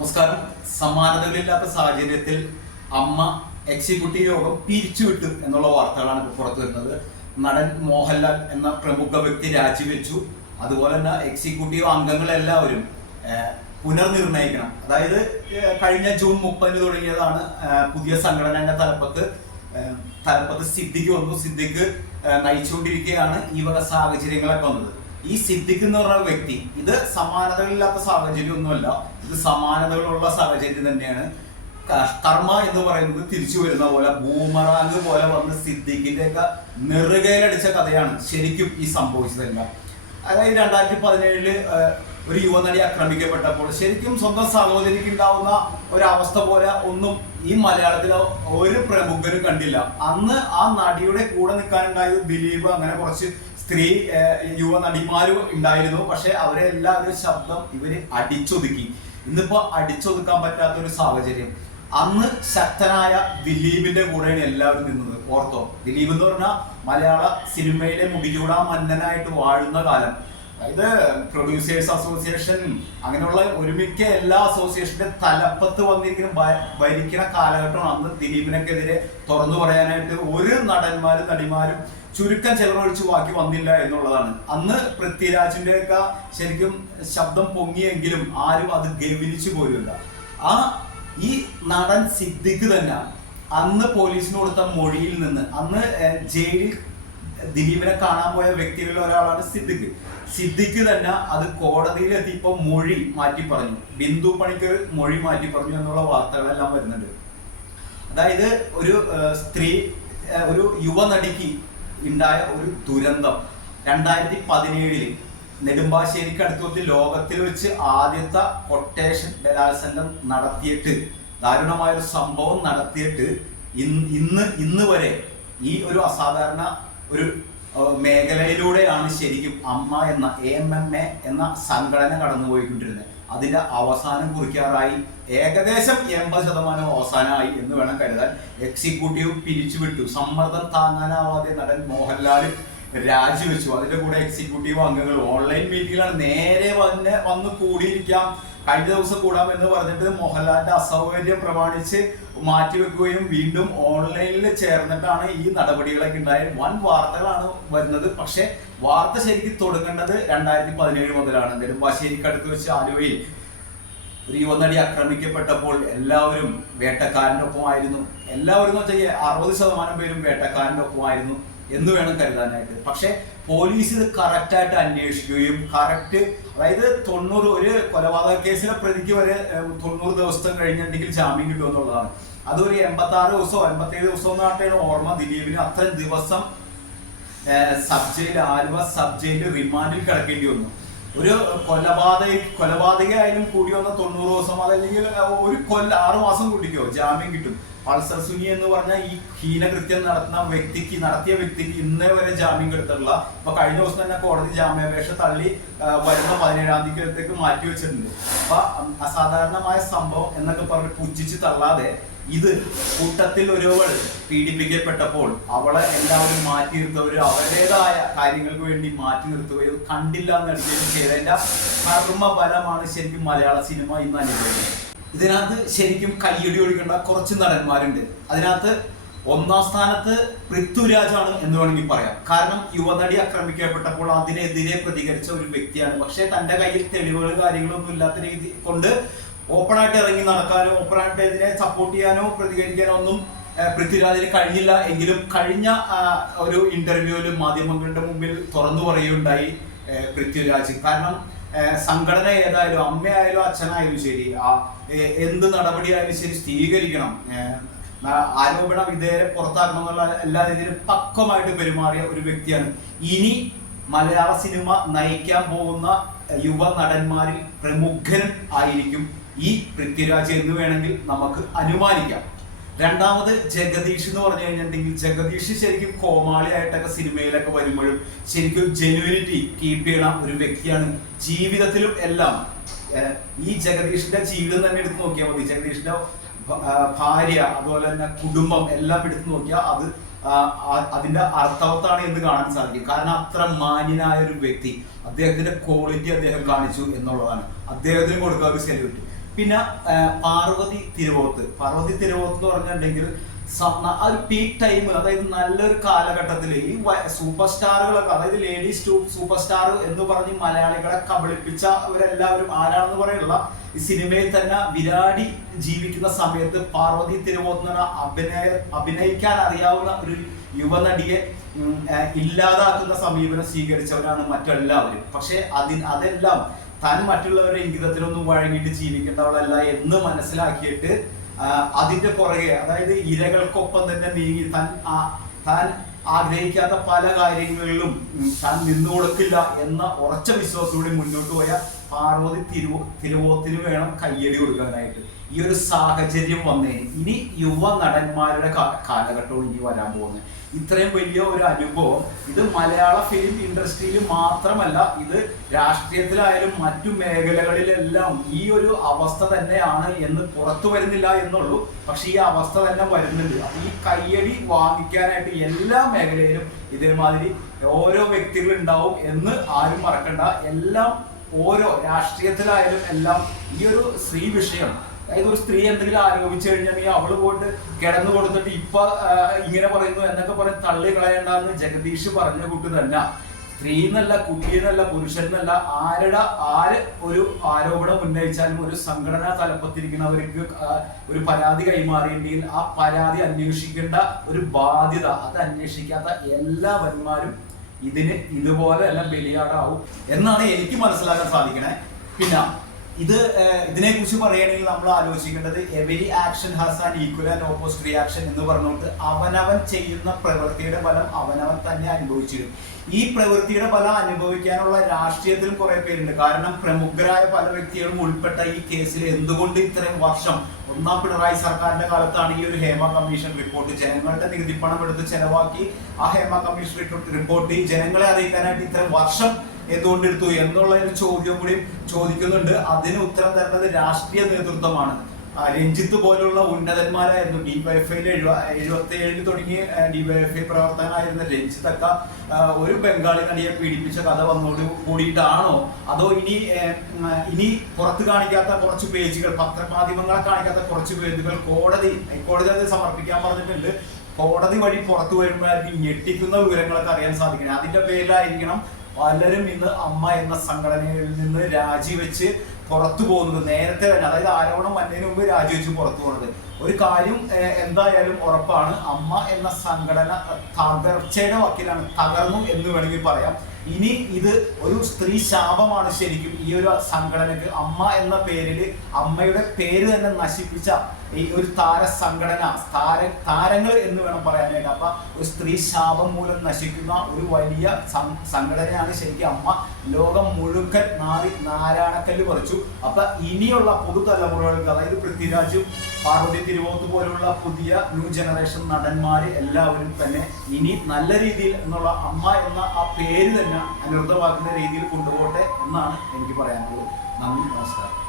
നമസ്കാരം. സമാനതകളില്ലാത്ത സാഹചര്യത്തിൽ അമ്മ എക്സിക്യൂട്ടീവ് യോഗം പിരിച്ചുവിട്ടു എന്നുള്ള വാർത്തകളാണ് ഇപ്പോൾ പുറത്തു വരുന്നത്. നടൻ മോഹൻലാൽ എന്ന പ്രമുഖ വ്യക്തി രാജിവെച്ചു. അതുപോലെ തന്നെ എക്സിക്യൂട്ടീവ് അംഗങ്ങളെല്ലാവരും പുനർനിർണയിക്കണം. അതായത് കഴിഞ്ഞ ജൂൺ മുപ്പതിന് തുടങ്ങിയതാണ് പുതിയ പുതിയ സംഘടനയുടെ തലപ്പത്ത് തലപ്പത്ത് സിദ്ദിഖ് വന്നു. സിദ്ദിഖ് നയിച്ചുകൊണ്ടിരിക്കുകയാണ് ഈ വക സാഹചര്യങ്ങളൊക്കെ വന്നത്. ഈ സിദ്ദിഖ് എന്ന് പറഞ്ഞ വ്യക്തി ഇത് സമാനതകളില്ലാത്ത സാഹചര്യം ഒന്നുമല്ല ഇത് സമാനതകളുള്ള സാഹചര്യം തന്നെയാണ്. കർമ്മ എന്ന് പറയുന്നത് തിരിച്ചു വരുന്ന പോലെ ബൂമറാങ് പോലെ വന്ന് സിദ്ദിഖിന്റെ ഒക്കെ നെറുകയിലടിച്ച കഥയാണ് ശരിക്കും ഈ സംഭവിച്ചതല്ല. അതായത് രണ്ടായിരത്തി പതിനേഴിൽ ഒരു യുവനടി ആക്രമിക്കപ്പെട്ടപ്പോൾ ശരിക്കും സ്വന്തം സഹോദരിക്ക് ഉണ്ടാവുന്ന ഒരവസ്ഥ പോലെ ഒന്നും ഈ മലയാളത്തിലെ ഒരു പ്രമുഖരും കണ്ടില്ല. അന്ന് ആ നടിയുടെ കൂടെ നിൽക്കാനുണ്ടായത് ദിലീപ് അങ്ങനെ കുറച്ച് സ്ത്രീ യുവ നടിമാരും ഉണ്ടായിരുന്നു. പക്ഷെ അവരെ എല്ലാവരും ശബ്ദം ഇവർ അടിച്ചൊതുക്കി. ഇന്നിപ്പോ അടിച്ചൊതുക്കാൻ പറ്റാത്ത ഒരു സാഹചര്യം. അന്ന് ശക്തനായ ദിലീപിന്റെ കൂടെയാണ് എല്ലാവരും നിന്നത്. ഓർത്തോ? ദിലീപ് എന്ന് പറഞ്ഞാൽ മലയാള സിനിമയിലെ മുടികൂടാ മന്നനായിട്ട് വാഴുന്ന കാലം. അതായത് പ്രൊഡ്യൂസേഴ്സ് അസോസിയേഷൻ അങ്ങനെയുള്ള ഒരുമിക്ക എല്ലാ അസോസിയേഷന്റെ തലപ്പത്ത് വന്നിരിക്കുന്ന ഭരിക്കുന്ന കാലഘട്ടമാണ് അന്ന് ദിലീപിനൊക്കെതിരെ തുറന്നു പറയാനായിട്ട് ഒരു നടന്മാരും നടിമാരും ചുരുക്കം ചിലരൊഴിച്ച് ബാക്കി വന്നില്ല എന്നുള്ളതാണ്. അന്ന് പൃഥ്വിരാജിന്റെ ഒക്കെ ശരിക്കും ശബ്ദം പൊങ്ങിയെങ്കിലും ആരും അത് ഗവനിച്ചു പോലുമില്ല. ആ ഈ നടൻ സിദ്ദിഖ് തന്നെ അന്ന് പോലീസിന് കൊടുത്ത മൊഴിയിൽ നിന്ന് അന്ന് ജയിലിൽ ദിലീപിനെ കാണാൻ പോയ വ്യക്തികളിൽ ഒരാളാണ് സിദ്ദിഖ്. സിദ്ദിഖ് തന്നെ അത് കോടതിയിൽ എത്തിയപ്പോൾ മൊഴി മാറ്റി പറഞ്ഞു. ബിന്ദു പണിക്കർ മൊഴി മാറ്റി പറഞ്ഞു എന്നുള്ള വാർത്തകളെല്ലാം വരുന്നുണ്ട്. അതായത് ഒരു സ്ത്രീ ഒരു യുവനടിക്ക് ഉണ്ടായ ഒരു ദുരന്തം രണ്ടായിരത്തി പതിനേഴിൽ നെടുമ്പാശ്ശേരിക്ക് അടുത്ത് ലോകത്തിൽ വെച്ച് ആദ്യത്തെ കൊട്ടേഷൻ ബലാത്സംഗം നടത്തിയിട്ട് ദാരുണമായ ഒരു സംഭവം നടത്തിയിട്ട് ഇന്ന് ഇന്ന് വരെ ഈ ഒരു അസാധാരണ ഒരു മേഖലയിലൂടെയാണ് ശരിക്കും അമ്മ എന്ന എ എം എം എ എന്ന സംഘടന കടന്നുപോയിക്കൊണ്ടിരുന്നത്. അതിന്റെ അവസാനം കുറിക്കാറായി. ഏകദേശം എൺപത് ശതമാനം അവസാനമായി എന്ന് വേണം കരുതാൻ. എക്സിക്യൂട്ടീവ് പിരിച്ചുവിട്ടു. സമ്മർദ്ദം താങ്ങാനാവാതെ നടൻ മോഹൻലാൽ രാജിവെച്ചു. അതിന്റെ കൂടെ എക്സിക്യൂട്ടീവ് അംഗങ്ങൾ. ഓൺലൈൻ മീറ്റിംഗിലാണ് നേരെ വന്ന് വന്ന് കൂടിയിരിക്കാം. കഴിഞ്ഞ ദിവസം കൂടാം എന്ന് പറഞ്ഞിട്ട് മോഹൻലാലിന്റെ അസൗകര്യം പ്രമാണിച്ച് മാറ്റിവെക്കുകയും വീണ്ടും ഓൺലൈനിൽ ചേർന്നിട്ടാണ് ഈ നടപടികളൊക്കെ ഉണ്ടായത്. വൻ വാർത്തകളാണ് വരുന്നത്. പക്ഷെ വാർത്ത ശരിക്കും തുടങ്ങേണ്ടത് രണ്ടായിരത്തി പതിനേഴ് മുതലാണ്. അടുത്ത് വെച്ച് ആലുവയിൽ ഒരു യുവനടി ആക്രമിക്കപ്പെട്ടപ്പോൾ എല്ലാവരും വേട്ടക്കാരന്റെ ഒപ്പമായിരുന്നു. എല്ലാവരും എന്ന് വെച്ചാൽ അറുപത് ശതമാനം പേരും വേട്ടക്കാരന്റെ ഒപ്പമായിരുന്നു. എന്ന് വേണം കരുതാനായിട്ട്. പക്ഷെ പോലീസ് ഇത് കറക്റ്റ് ആയിട്ട് അന്വേഷിക്കുകയും കറക്റ്റ് അതായത് തൊണ്ണൂറ് ഒരു കൊലപാതക കേസിലെ പ്രതിക്ക് വരെ തൊണ്ണൂറ് ദിവസം കഴിഞ്ഞെങ്കിൽ ജാമ്യം കിട്ടുമെന്നുള്ളതാണ് അതൊരു എൺപത്തി ആറ് ദിവസമോ എൺപത്തി ഏഴ് ദിവസമോ എന്നാട്ടാണ് ഓർമ്മ ദിലീപിന് അത്രയും ദിവസം സബ് ജയിൽ ആലുവ സബ് റിമാൻഡിൽ കിടക്കേണ്ടി വന്നു. ഒരു കൊലപാതക കൊലപാതകയായാലും കൂടി വന്ന തൊണ്ണൂറ് ദിവസം അതല്ലെങ്കിൽ ഒരു കൊല്ല ആറു മാസം കൂട്ടിക്കോ ജാമ്യം കിട്ടും. പൾസർ സുനി എന്ന് പറഞ്ഞ ഈ ഹീനകൃത്യം നടത്തുന്ന വ്യക്തിക്ക് നടത്തിയ വ്യക്തിക്ക് ഇന്നേ വരെ ജാമ്യം കിടത്തില്ല ഇപ്പൊ കഴിഞ്ഞ ദിവസം തന്നെ കോടതി ജാമ്യാപേക്ഷ തള്ളി വരുന്ന പതിനേഴാം തീയതിക്കത്തേക്ക് മാറ്റി വെച്ചിട്ടുണ്ട് അപ്പൊ അസാധാരണമായ സംഭവം എന്നൊക്കെ പറഞ്ഞ് പുച്ഛിച്ച് തള്ളാതെ ഇത് കൂട്ടത്തിൽ ഒരുവൾ പീഡിപ്പിക്കപ്പെട്ടപ്പോൾ അവളെ എല്ലാവരും മാറ്റി നിർത്തവരും അവരുടേതായ കാര്യങ്ങൾക്ക് വേണ്ടി മാറ്റി നിർത്തുകയോ കണ്ടില്ല എന്ന് എടുക്കുകയും ചെയ്തതിന്റെ കർമ്മ ഫലമാണ് ശരിക്കും മലയാള സിനിമ ഇന്ന് അനുഭവിക്കുന്നത്. ഇതിനകത്ത് ശരിക്കും കയ്യടി ഒഴിക്കേണ്ട കുറച്ച് നടന്മാരുണ്ട്. അതിനകത്ത് ഒന്നാം സ്ഥാനത്ത് പൃഥ്വിരാജാണ് എന്ന് വേണമെങ്കിൽ പറയാം. കാരണം യുവനടി ആക്രമിക്കപ്പെട്ടപ്പോൾ അതിനെതിരെ പ്രതികരിച്ച ഒരു വ്യക്തിയാണ്. പക്ഷേ തന്റെ കയ്യിൽ തെളിവുകൾ കാര്യങ്ങളൊന്നും ഇല്ലാത്ത രീതി കൊണ്ട് ഓപ്പണായിട്ട് ഇറങ്ങി നടക്കാനോ ഓപ്പണായിട്ട് ഇതിനെ സപ്പോർട്ട് ചെയ്യാനോ പ്രതികരിക്കാനോ ഒന്നും പൃഥ്വിരാജിന് കഴിഞ്ഞില്ല. എങ്കിലും കഴിഞ്ഞ ഒരു ഇന്റർവ്യൂവിൽ മാധ്യമങ്ങളുടെ മുമ്പിൽ തുറന്നു പറയുകയുണ്ടായി പൃഥ്വിരാജ്. കാരണം സംഘടന ഏതായാലും അമ്മയായാലും അച്ഛനായാലും ശരി ആ, എന്ത് നടപടിയായാലും ശരി സ്ഥിരീകരിക്കണം ആരോപണ വിധേയരെ പുറത്താക്കണം എന്നുള്ള എല്ലാ രീതിയിലും പക്വമായിട്ട് പെരുമാറിയ ഒരു വ്യക്തിയാണ്. ഇനി മലയാള സിനിമ നയിക്കാൻ പോകുന്ന യുവ നടന്മാരിൽ പ്രമുഖൻ ആയിരിക്കും ഈ പൃഥ്വിരാജ് എന്ന് വേണമെങ്കിൽ നമുക്ക് അനുമാനിക്കാം. രണ്ടാമത് ജഗദീഷ് എന്ന് പറഞ്ഞു കഴിഞ്ഞിട്ടുണ്ടെങ്കിൽ ജഗദീഷ് ശരിക്കും കോമാളിയായിട്ടൊക്കെ സിനിമയിലൊക്കെ വരുമ്പോഴും ശരിക്കും ജെനുവിനിറ്റി കീപ്പ് ചെയ്യണ ഒരു വ്യക്തിയാണ്. ജീവിതത്തിലും എല്ലാം ഈ ജഗദീഷിന്റെ ജീവിതം തന്നെ എടുത്ത് നോക്കിയാൽ മതി. ജഗദീഷിന്റെ ഭാര്യ അതുപോലെ തന്നെ കുടുംബം എല്ലാം എടുത്തു നോക്കിയാൽ അത് അതിന്റെ അർത്ഥവത്താണ് എന്ന് കാണാൻ സാധിക്കും. കാരണം അത്ര മാന്യനായ ഒരു വ്യക്തി അദ്ദേഹത്തിന്റെ ക്വാളിറ്റി അദ്ദേഹം കാണിച്ചു എന്നുള്ളതാണ്. അദ്ദേഹത്തിന് കൊടുക്കുക ഒരു പിന്നെ പാർവതി തിരുവോത്ത്. പാർവതി തിരുവോത്ത് എന്ന് പറഞ്ഞിട്ടുണ്ടെങ്കിൽ ആ ഒരു പീക്ക് ടൈം അതായത് നല്ലൊരു കാലഘട്ടത്തിൽ ഈ സൂപ്പർ സ്റ്റാറുകളൊക്കെ അതായത് ലേഡീസ് സൂപ്പർ സ്റ്റാർ എന്ന് പറഞ്ഞ് മലയാളികളെ കബളിപ്പിച്ച അവരെല്ലാവരും ആരാണെന്ന് പറയുള്ള ഈ സിനിമയിൽ തന്നെ വിരാടി ജീവിക്കുന്ന സമയത്ത് പാർവതി തിരുവോത്ത് എന്ന് പറഞ്ഞ അഭിനയ അഭിനയിക്കാൻ അറിയാവുന്ന ഒരു യുവനടിയെ ഇല്ലാതാക്കുന്ന സമീപനം സ്വീകരിച്ചവരാണ് മറ്റെല്ലാവരും. പക്ഷെ അതിന് അതെല്ലാം താൻ മറ്റുള്ളവരുടെ ഇംഗിതത്തിലൊന്നും വഴങ്ങിയിട്ട് ജീവിക്കേണ്ടവളല്ല എന്ന് മനസ്സിലാക്കിയിട്ട് അതിന്റെ പുറകെ അതായത് ഇരകൾക്കൊപ്പം തന്നെ നീങ്ങി താൻ താൻ ആഗ്രഹിക്കാത്ത പല കാര്യങ്ങളിലും താൻ നിന്നു കൊടുക്കില്ല എന്ന ഉറച്ച വിശ്വാസത്തോടെ മുന്നോട്ട് പോയ പാർവതി തിരുവോ തിരുവോത്തിന് വേണം കയ്യടി കൊടുക്കാനായിട്ട്. ഈ ഒരു സാഹചര്യം വന്നേ. ഇനി യുവ നടന്മാരുടെ കാലഘട്ടവും ഇനി വരാൻ പോകുന്നത്. ഇത്രയും വലിയ ഒരു അനുഭവം. ഇത് മലയാള ഫിലിം ഇൻഡസ്ട്രിയിൽ മാത്രമല്ല ഇത് രാഷ്ട്രീയത്തിലായാലും മറ്റു മേഖലകളിലെല്ലാം ഈ ഒരു അവസ്ഥ തന്നെയാണ് എന്ന് പുറത്തു വരുന്നില്ല എന്നുള്ളൂ. പക്ഷെ ഈ അവസ്ഥ തന്നെ വരുന്നുണ്ട്. അപ്പൊ ഈ കയ്യടി വാങ്ങിക്കാനായിട്ട് എല്ലാ മേഖലയിലും ഇതേമാതിരി ഓരോ വ്യക്തികൾ ഉണ്ടാവും എന്ന് ആരും മറക്കണ്ട. എല്ലാം ഓരോ രാഷ്ട്രീയത്തിലായാലും എല്ലാം ഈ ഒരു സ്ത്രീ വിഷയം. അതായത് ഒരു സ്ത്രീ എന്തെങ്കിലും ആരോപിച്ചു കഴിഞ്ഞാൽ അവൾ പോയിട്ട് കിടന്നു കൊടുത്തിട്ട് ഇപ്പൊ ഇങ്ങനെ പറയുന്നു എന്നൊക്കെ പറഞ്ഞ് തള്ളി കളയണ്ടെന്ന് ജഗദീഷ് പറഞ്ഞ കൂട്ട് തന്നെ സ്ത്രീ എന്നല്ല കുട്ടി എന്നല്ല പുരുഷൻ എന്നല്ല ആരുടെ ആര് ഒരു ആരോപണം ഉന്നയിച്ചാലും ഒരു സംഘടനാ തലപ്പത്തിരിക്കുന്നവർക്ക് ഒരു പരാതി കൈമാറിയെങ്കിൽ ആ പരാതി അന്വേഷിക്കേണ്ട ഒരു ബാധ്യത അത് അന്വേഷിക്കാത്ത എല്ലാ വന്മാരും ഇതിന് ഇതുപോലെ എല്ലാം ബലിയാടാവും എന്നാണ് എനിക്ക് മനസ്സിലാക്കാൻ സാധിക്കണേ. പിന്നെ ഇത് ഇതിനെ കുറിച്ച് പറയുകയാണെങ്കിൽ നമ്മൾ ആലോചിക്കേണ്ടത് every action has an equal and opposite reaction എന്ന് പറഞ്ഞുകൊണ്ട് അവനവൻ ചെയ്യുന്ന പ്രവൃത്തിയുടെ ഫലം അവനവൻ തന്നെ അനുഭവിച്ചിരുന്നു. ഈ പ്രവൃത്തിയുടെ ഫലം അനുഭവിക്കാനുള്ള രാഷ്ട്രീയത്തിൽ കുറെ പേരുണ്ട്. കാരണം പ്രമുഖരായ പല വ്യക്തികളും ഉൾപ്പെട്ട ഈ കേസിൽ എന്തുകൊണ്ട് ഇത്രയും വർഷം ഒന്നാം പിണറായി സർക്കാരിന്റെ കാലത്താണ് ഈ ഒരു ഹേമ കമ്മീഷൻ റിപ്പോർട്ട് ജനങ്ങളുടെ നികുതി പണം എടുത്ത് ചെലവാക്കി ആ ഹേമ കമ്മീഷൻ റിപ്പോർട്ട് ജനങ്ങളെ അറിയിക്കാനായിട്ട് ഇത്രയും വർഷം എന്തുകൊണ്ട് എടുത്തു എന്നുള്ള ഒരു ചോദ്യം കൂടി ചോദിക്കുന്നുണ്ട്. അതിന് ഉത്തരം തരേണ്ടത് രാഷ്ട്രീയ നേതൃത്വമാണ്. രഞ്ജിത്ത് പോലുള്ള ഉന്നതന്മാരായിരുന്നു. ഡിവൈഎഫ്ഐയിൽ എഴുപത്തി ഏഴിൽ തുടങ്ങി ഡിവൈഎഫ്ഐ പ്രവർത്തകനായിരുന്ന രഞ്ജിത്തൊക്കെ ഒരു ബംഗാളി നടിയെ പീഡിപ്പിച്ച കഥ വന്നോട് കൂടിയിട്ടാണോ? അതോ ഇനി ഇനി പുറത്ത് കാണിക്കാത്ത കുറച്ച് പേജുകൾ പത്രമാധ്യമങ്ങളെ കാണിക്കാത്ത കുറച്ച് പേജുകൾ കോടതി ഹൈക്കോടതി അത് സമർപ്പിക്കാൻ പറഞ്ഞിട്ടുണ്ട്. കോടതി വഴി പുറത്തു വരുമ്പോഴായിരിക്കും ഞെട്ടിക്കുന്ന വിവരങ്ങളൊക്കെ അറിയാൻ സാധിക്കണം അതിന്റെ പേരിലായിരിക്കണം പലരും ഇന്ന് അമ്മ എന്ന സംഘടനയിൽ നിന്ന് രാജിവെച്ച് പുറത്തു പോകുന്നത് നേരത്തെ തന്നെ അതായത് ആരോപണം വന്നതിന് മുമ്പ് രാജിവെച്ച് പുറത്തു പോകുന്നത്. ഒരു കാര്യം എന്തായാലും ഉറപ്പാണ് അമ്മ എന്ന സംഘടന തകർച്ചയുടെ വക്കിലാണ് തകർന്നു എന്ന് വേണമെങ്കിൽ പറയാം. ഇനി ഇത് ഒരു സ്ത്രീ ശാപമാണ് ശരിക്കും. ഈ ഒരു സംഘടനക്ക് അമ്മ എന്ന പേരിൽ അമ്മയുടെ പേര് തന്നെ നശിപ്പിച്ച ഈ ഒരു താര സംഘടന താര താരങ്ങൾ എന്ന് വേണം പറയാനായിട്ട്. അപ്പൊ ഒരു സ്ത്രീ ശാപം മൂലം നശിക്കുന്ന ഒരു വലിയ സംഘടനയാണ് ശരിക്കും അമ്മ ലോകം മുഴുക്കൻ നാറി നാരായണക്കല്ല് പറിച്ചു. അപ്പൊ ഇനിയുള്ള പുതുതലമുറകൾക്ക് അതായത് പൃഥ്വിരാജും പാർവതി തിരുവോത്ത് പോലുള്ള പുതിയ ന്യൂ ജനറേഷൻ നടന്മാര് എല്ലാവരും തന്നെ ഇനി നല്ല രീതിയിൽ എന്നുള്ള അമ്മ എന്ന ആ പേര് തന്നെ അനർത്ഥമാക്കുന്ന രീതിയിൽ കൊണ്ടുപോകട്ടെ എന്നാണ് എനിക്ക് പറയാനുള്ളത്. നന്ദി നമസ്കാരം.